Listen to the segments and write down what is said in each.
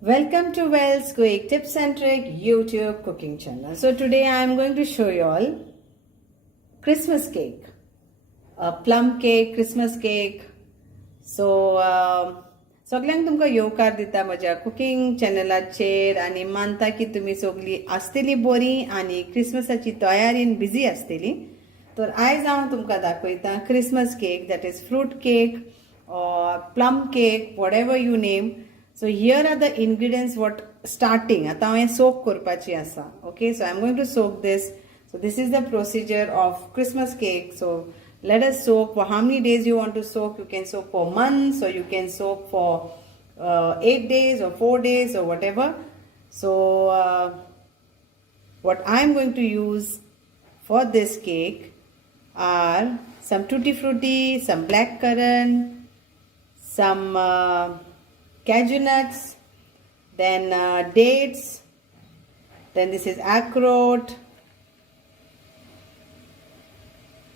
Welcome to Wells Quick Tips and Trick YouTube cooking channel. So today I am going to show you all Christmas cake, a plum cake, Christmas cake. So सगळ्यांक तुमकां येवकार दिता म्हज्या cooking चॅनलाचेर आनी मानता की तुमी सगळीं आसतली बरी आनी क्रिसमसाची तयारीन बिजी आसतली. तर आयज हांव तुमकां दाखयता Christmas cake, that is fruit cake or plum cake, whatever you name. So here are the ingredients what starting. आता हांवें soak करपाची आसा. Okay, so I'm going to soak this. So this is the procedure of Christmas cake. So let us soak for how many days you want to soak. You can soak for months or you can soak for 8 days or 4 days or whatever. So what I'm going to use for this cake are some tutti frutti, some black currant, some cashew nuts, then dates, then this is acarot,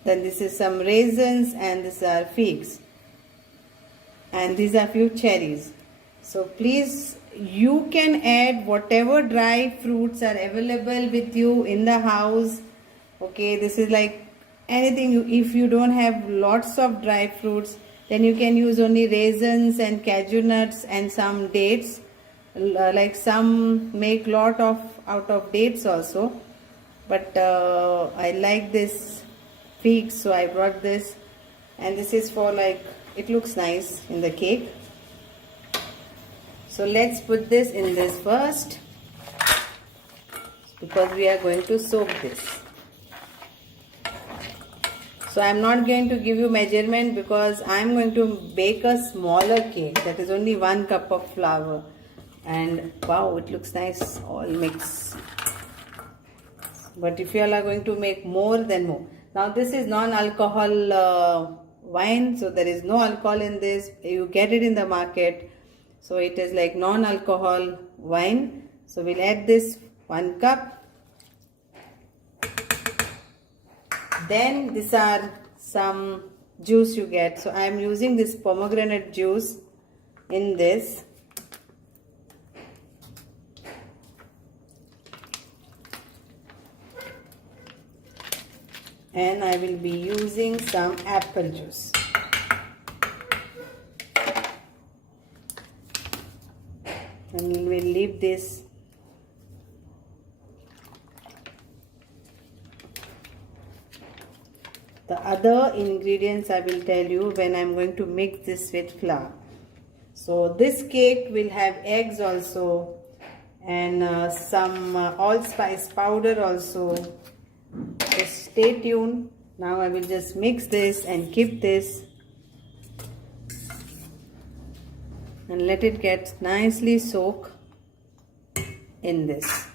then this is some raisins, and these are figs, and these are few cherries. So please, you can add whatever dry fruits are available with you in the house. Okay, this is like anything. If you don't have lots of dry fruits, then you can use only raisins and cashew nuts and some dates. Like some make lot of out of dates also, but I like this figs, so I brought this, and this is for like it looks nice in the cake. So let's put this in this first because we are going to soak this. So I am not going to give you measurement because I am going to bake a smaller cake, that is only 1 cup of flour, and wow, it looks nice all mixed. But if you all are going to make more, then more. Now this is non-alcohol wine, so there is no alcohol in this. You get it in the market, so it is like non-alcohol wine. So we'll add this 1 cup. Then these are some juice you get. So I am using this pomegranate juice in this. And I will be using some apple juice. And we will leave this. The other ingredients I will tell you when I am going to mix this with flour. So this cake will have eggs also, and some allspice powder also. Just stay tuned. Now I will just mix this and keep this and let it get nicely soaked in this.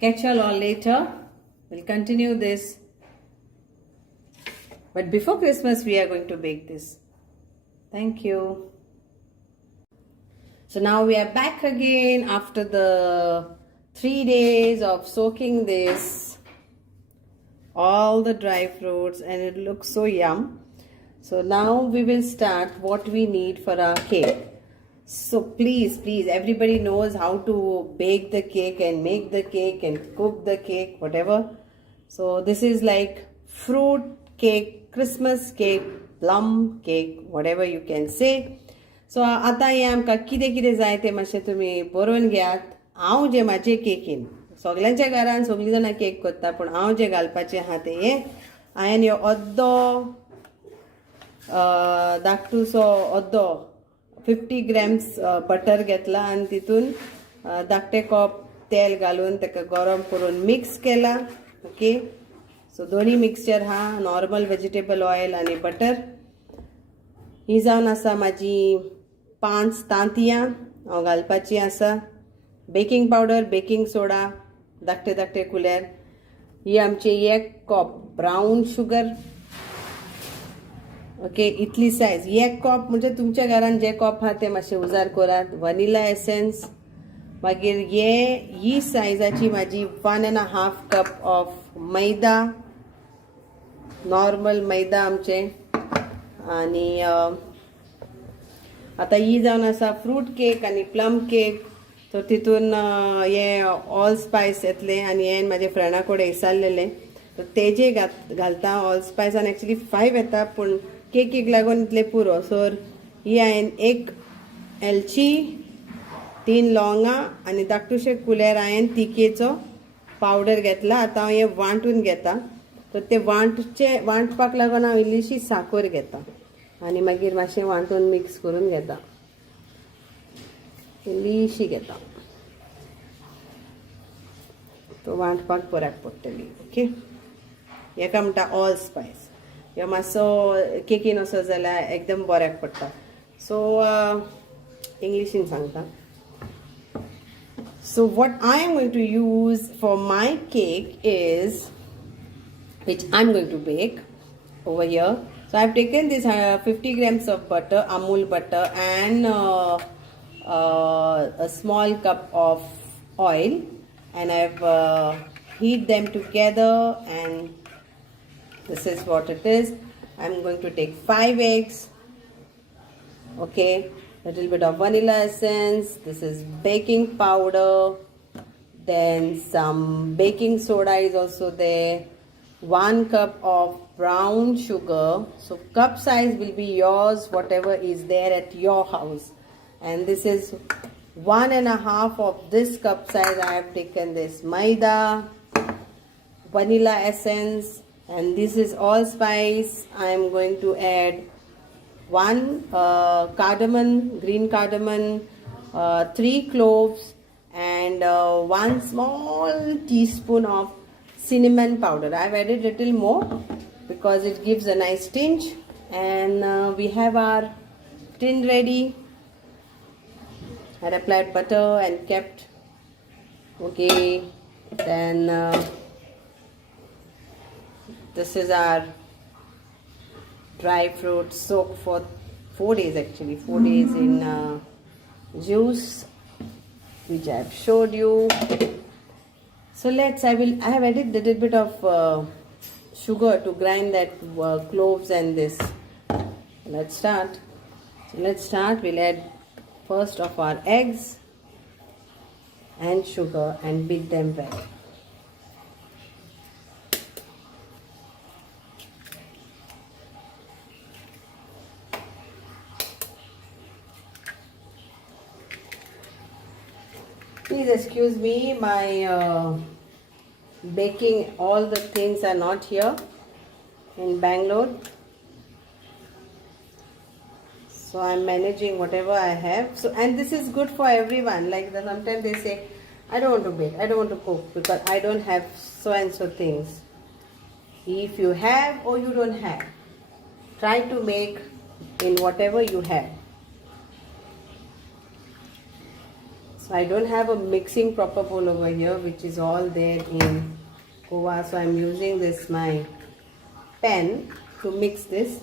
Catch you all later. We'll continue this. But before Christmas, we are going to bake this. Thank you. So now we are back again after the 3 days of soaking this, all the dry fruits, and it looks so yum. So now we will start what we need for our cake. So please, everybody knows how to bake the cake and make the cake and cook the cake, whatever. So this is like fruit cake, Christmas cake, plum cake, whatever you can say. So आता हे आमकां कितें कितें जाय तें मातशें तुमी बरोवन घेयात. हांव जे म्हाजे केकीन सगळ्यांच्या घरान सगळीं जाणां केक करता, पूण हांव जे घालपाचें आहा तें हे हांवें ह्यो अर्दो धाकटूसो अर्दो 50 grams बटर घेतला आनी तितून धाकटे कप तेल घालून ताका गरम करून मिक्स केला. ओके, सो दोन्ही मिक्सचर हा नॉर्मल वेजिटेबल ऑयल आणि बटर. ही जावन आसा म्हाजी 5 तांतयां हांव घालपाची आसा. बेकिंग पावडर, बेकिंग सोडा धाकटे धाकटे कुलेर. ही आमची 1 कप ब्राऊन शुगर. ओके, इतली सायज 1 कप म्हणजे तुमच्या घरान जे कप हा ते मातशे उजार करात. Vanilla essence. मागीर ही सायजाची म्हाजी 1.5 कप ऑफ मैदा, नॉर्मल मैदा आमचे. आणि आता ही जावन आसा फ्रूट केक आनी प्लम केक. तर तितून हे ऑल स्पायस येतले आनी हे म्हाजे फ्रेंडा कडेन विचारलेले तर तेजे घालता ऑल स्पायस आनी एक्चुली 5 येता पूण केकीक लागून इतले पुरो. सो ही हांवें 1 एलची 3 लवंगां आनी धाकटुशे कुलेर हांवें तिकेचो पावडर घेतला. आतां हांव हे वांटून घेता. तर ते वांटपाक लागून हांव इल्लीशी साखर घेता आनी मागीर मातशें वांटून मिक्स करून घेता. इल्लीशी घेता तो वांटपाक बऱ्याक पडटली. ओके, हेका म्हणटा ऑल स्पायस. हे मातसो केकीन असो जाल्यार एकदम बऱ्याक पडटा. सो इंग्लिशीन सांगता. So what I am going to use for my cake is, which I'm going to bake over here. So I've taken this 50 grams of butter, Amul butter, and a small cup of oil, and I've heat them together, and this is what it is. I'm going to take 5 eggs. Okay, little bit of vanilla essence. This is baking powder, then some baking soda is also there, 1 cup of brown sugar. So cup size will be yours, whatever is there at your house. And this is 1.5 of this cup size. I have taken this maida, vanilla essence, and this is all spice. I am going to add 1 cardamom, green cardamom, 3 cloves, and 1 small teaspoon of cinnamon powder. I've added little more because it gives a nice tinge. And we have our tin ready. I applied butter and kept. Okay, then this is our dry fruit soaked for 4 days, actually 4 days in juice, which I have showed you. So I have added a little bit of sugar to grind that cloves and this. Let's start. We'll add first of our eggs and sugar and beat them well. Please excuse me, my baking, all the things are not here in Bangalore. So I'm managing whatever I have. So, and this is good for everyone. Like sometimes they say, I don't want to bake, I don't want to cook because I don't have so and so things. If you have or you don't have, try to make in whatever you have. So I don't have a mixing proper bowl over here, which is all there in Goa. So I'm using this my pen to mix this.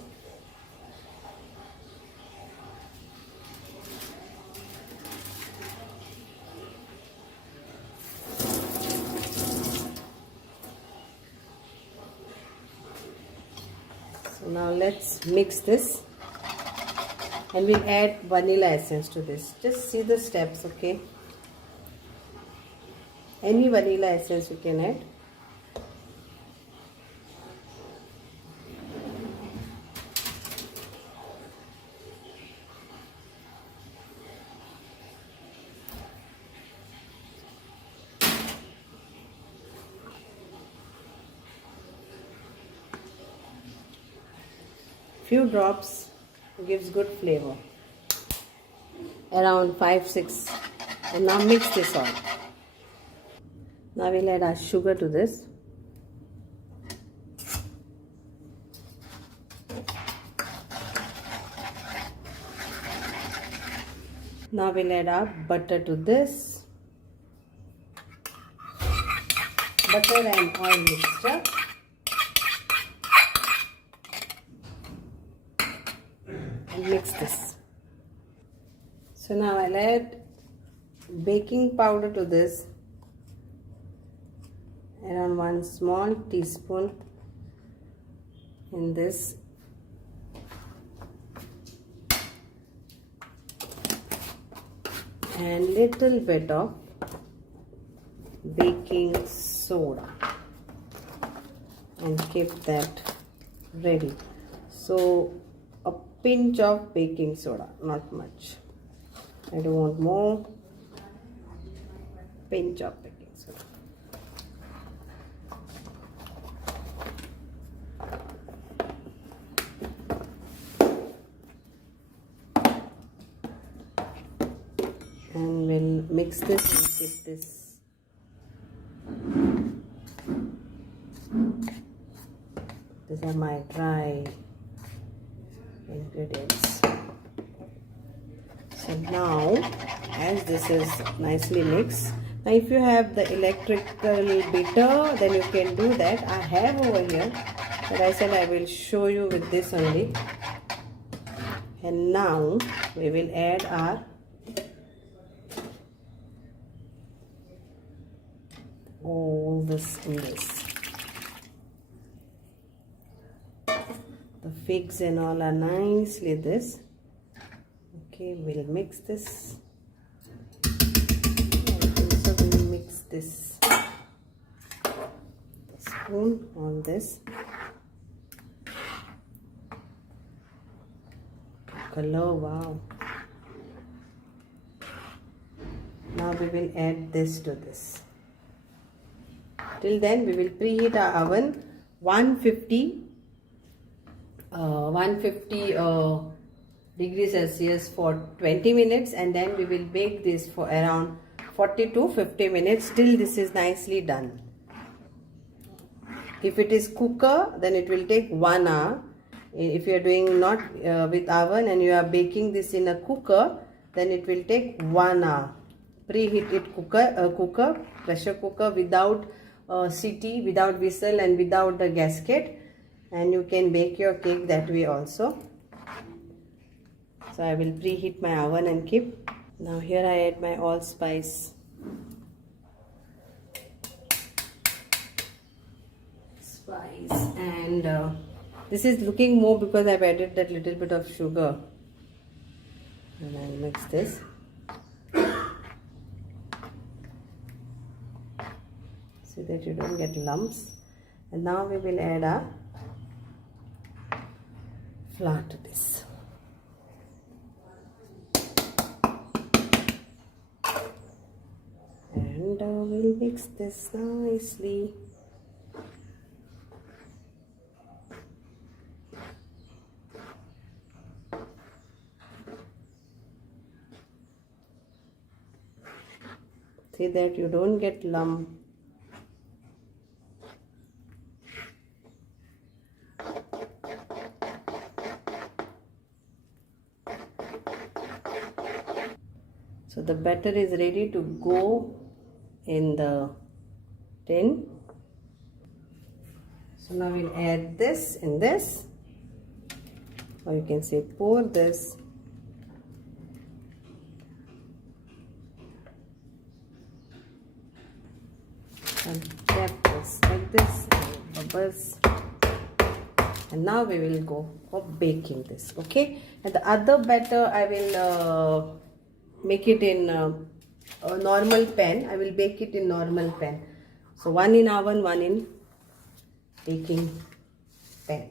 So now let's mix this. And we'll add vanilla essence to this. Just see the steps, okay? Any vanilla essence you can add. Few drops gives good flavor, around 5-6, and now mix this all. Now we'll add our sugar to this. Now we'll add our butter to this. Butter and oil mixture. Mix this. So now I'll add baking powder to this, around 1 small teaspoon in this. and little bit of baking soda and keep that ready. So a pinch of baking soda, not much. I don't want more. Pinch of baking soda. And we'll mix this and keep this. These are my dry ingredients. So now, as this is nicely mixed, now if you have the electrical beater, then you can do that. I have over here, but I said I will show you with this only. And now we will add our all this in this. The figs and all are nicely this. Okay, we'll mix this. And also we'll mix this. The spoon on this. Color, wow. Now we will add this to this. Till then we will preheat our oven 150 degrees Celsius for 20 minutes, and then we will bake this for around 40 to 50 minutes till this is nicely done. If it is cooker, then it will take 1 hour. If you are doing not with oven and you are baking this in a cooker, then it will take 1 hour. Preheated cooker, pressure cooker without CT, without whistle and without the gasket, and you can bake your cake that way also. So I will preheat my oven and keep. Now here I add my allspice. And this is looking more because I've added that little bit of sugar. And I'll mix this. So that you don't get lumps. And now we will add our flour to this. And we'll mix this nicely. See that you don't get lump. So the batter is ready to go in the tin. So now we'll add this in this, or you can say pour this. And tap this like this, bubbles. And now we will go for baking this. Okay, and the other batter I will make it in a normal pan. I will bake it in normal pan. So one in oven, one in baking pan.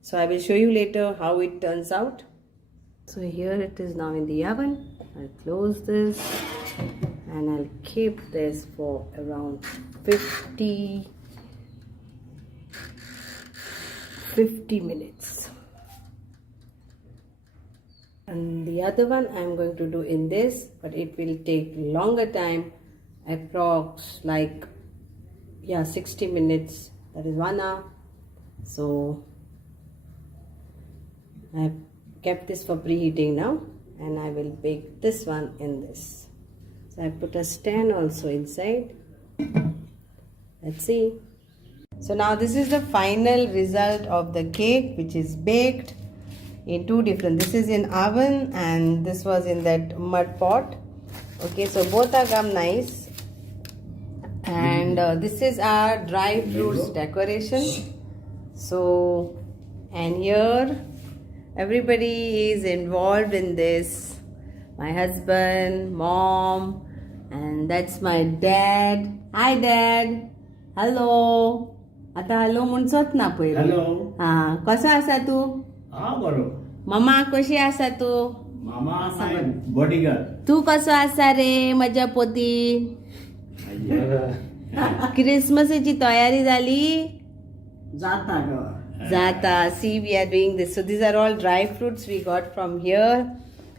So I will show you later how it turns out. So here it is now in the oven. I'll close this and I'll keep this for around 50 minutes. And the other one I am going to do in this, but it will take longer time, approx like 60 minutes, that is 1 hour. So I have kept this for preheating now, and I will bake this one in this. So I put a stand also inside. Let's see. So now this is the final result of the cake, which is baked in two different. This is in oven and this was in that mud pot. Okay, so both are come nice. And this is our dry fruits decoration. So, and here everybody is involved in this. my husband, mom, and that's my dad. Hi dad. Hello. आता hello म्हणसोच ना पहिले. Hello. हा कसो आसा तू? हा बरो. मम्मा कशी आसा तू? मामा माय बॉडीगार्ड. तू कसो आसा रे माझ्या पोती? क्रिसमसची तयारी झाली? जाता ग. Zata. See, we are doing this. So these are all dry fruits we got from here,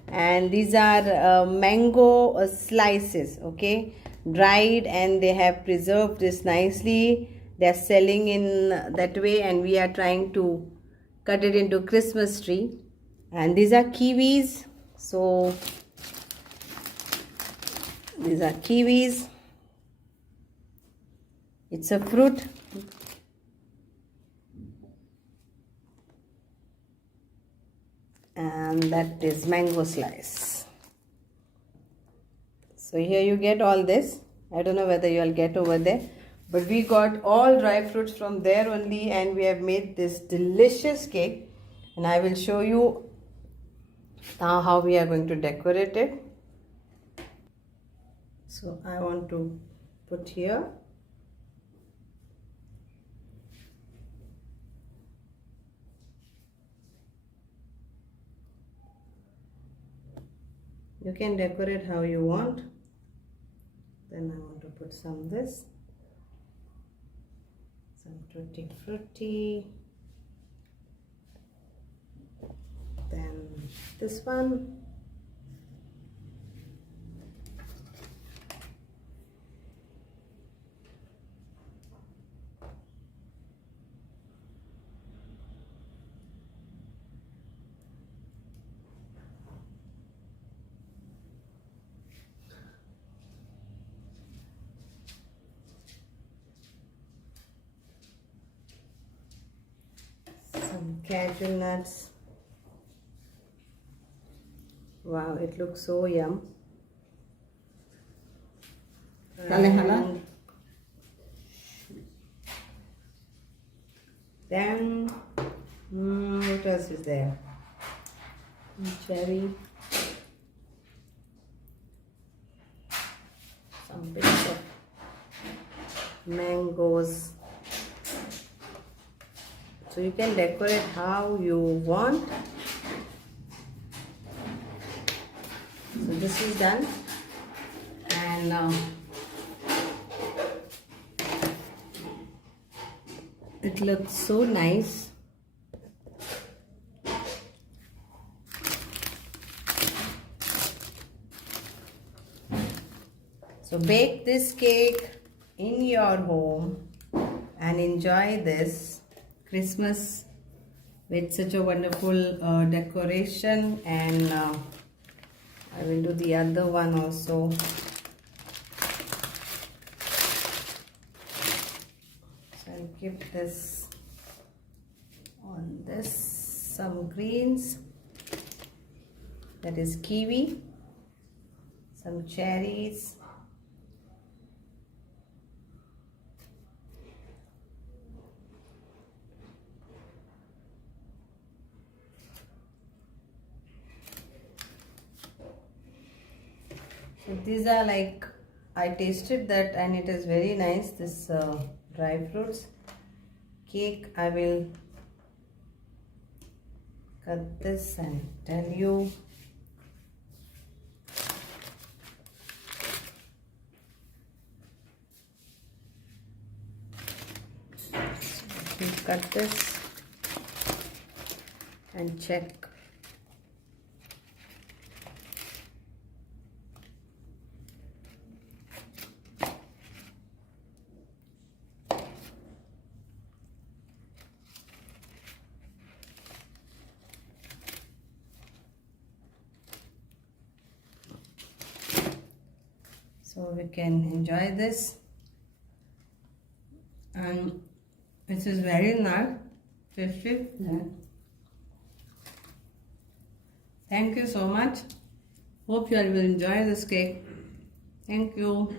and these are mango slices. Okay, dried, and they have preserved this nicely. They are selling in that way, and we are trying to cut it into Christmas tree. And these are kiwis. So these are kiwis. It's a fruit. And that is mango slice. So here you get all this. I don't know whether you'll get over there, but we got all dry fruits from there only, and we have made this delicious cake, and I will show you now how we are going to decorate it. So I want to put here. You can decorate how you want. Then I want to put some this, some tutti frutti, then this one, some cashew nuts. Wow, it looks so yum. And then what else is there? Cherry, some bits of mangoes. So you can decorate how you want. So this is done, and it looks so nice. So bake this cake in your home and enjoy this Christmas with such a wonderful decoration, and I will do the other one also. So I'll keep this on this, some greens, that is kiwi, some cherries, so these are like, I tasted that and it is very nice, this dry fruits cake. I will cut this and tell you. You cut this and check. So we can enjoy this, and this is very nice, tasty. Yeah. Thank you so much. Hope you all will enjoy this cake. Thank you.